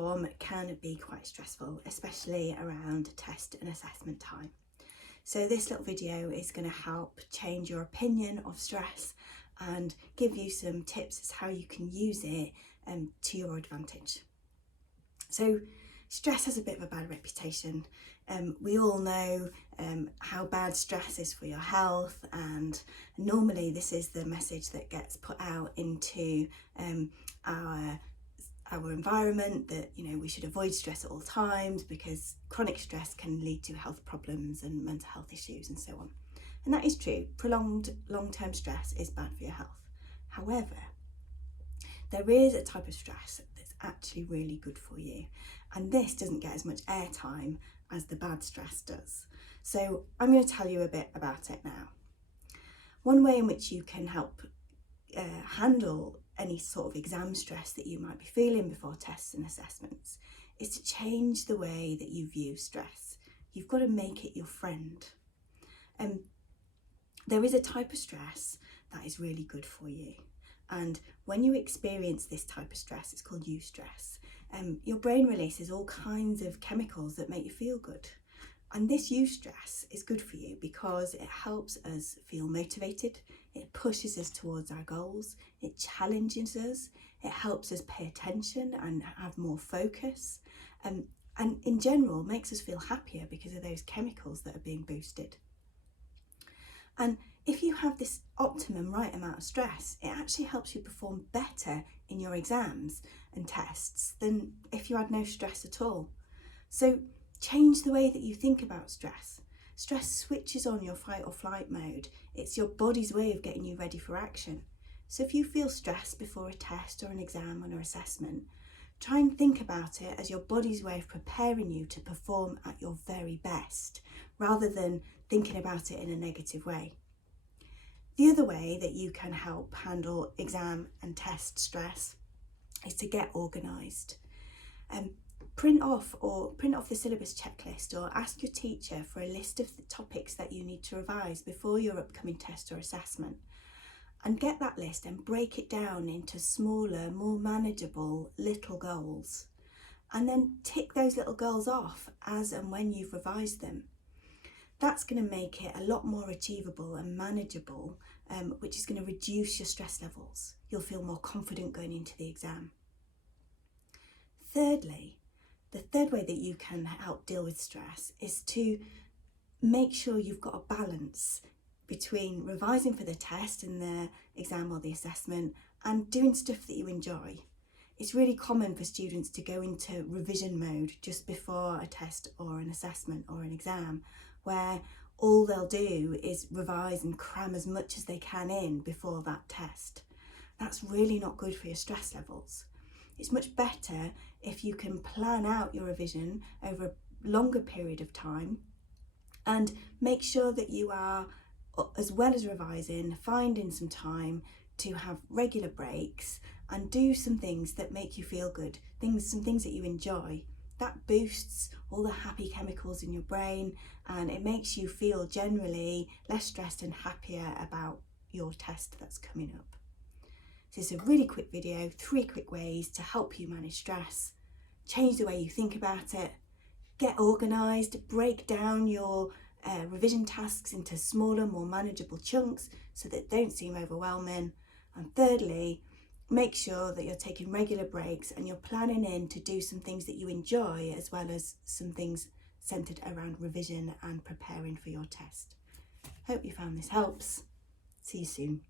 form can be quite stressful, especially around test and assessment time. So this little video is going to help change your opinion of stress and give you some tips as how you can use it to your advantage. So stress has a bit of a bad reputation. We all know how bad stress is for your health, and normally this is the message that gets put out into our environment, that we should avoid stress at all times because chronic stress can lead to health problems and mental health issues and so on. And that is true. Prolonged long-term stress is bad for your health. However, there is a type of stress that's actually really good for you, and this doesn't get as much airtime as the bad stress does. So I'm going to tell you a bit about it now. One way in which you can help handle any sort of exam stress that you might be feeling before tests and assessments is to change the way that you view stress. You've got to make it your friend. There is a type of stress that is really good for you, and when you experience this type of stress, it's called Eustress. Your brain releases all kinds of chemicals that make you feel good, and this Eustress is good for you because it helps us feel motivated, it pushes us towards our goals, it challenges us, it helps us pay attention and have more focus, and in general makes us feel happier because of those chemicals that are being boosted. And if you have this optimum right amount of stress, it actually helps you perform better in your exams and tests than if you had no stress at all. So change the way that you think about stress. Stress switches on your fight or flight mode. It's your body's way of getting you ready for action. So if you feel stressed before a test or an exam or an assessment, try and think about it as your body's way of preparing you to perform at your very best, rather than thinking about it in a negative way. The other way that you can help handle exam and test stress is to get organised. Print off the syllabus checklist, or ask your teacher for a list of the topics that you need to revise before your upcoming test or assessment. And get that list and break it down into smaller, more manageable little goals. And then tick those little goals off as and when you've revised them. That's going to make it a lot more achievable and manageable, which is going to reduce your stress levels. You'll feel more confident going into the exam. Thirdly, the third way that you can help deal with stress is to make sure you've got a balance between revising for the test and the exam or the assessment and doing stuff that you enjoy. It's really common for students to go into revision mode just before a test or an assessment or an exam, where all they'll do is revise and cram as much as they can in before that test. That's really not good for your stress levels. It's much better if you can plan out your revision over a longer period of time and make sure that you are, as well as revising, finding some time to have regular breaks and do some things that make you feel good, some things that you enjoy. That boosts all the happy chemicals in your brain, and it makes you feel generally less stressed and happier about your test that's coming up. So it's a really quick video, 3 quick ways to help you manage stress. Change the way you think about it, get organised, break down your revision tasks into smaller, more manageable chunks so that they don't seem overwhelming. And thirdly, make sure that you're taking regular breaks and you're planning in to do some things that you enjoy, as well as some things centred around revision and preparing for your test. Hope you found this helps. See you soon.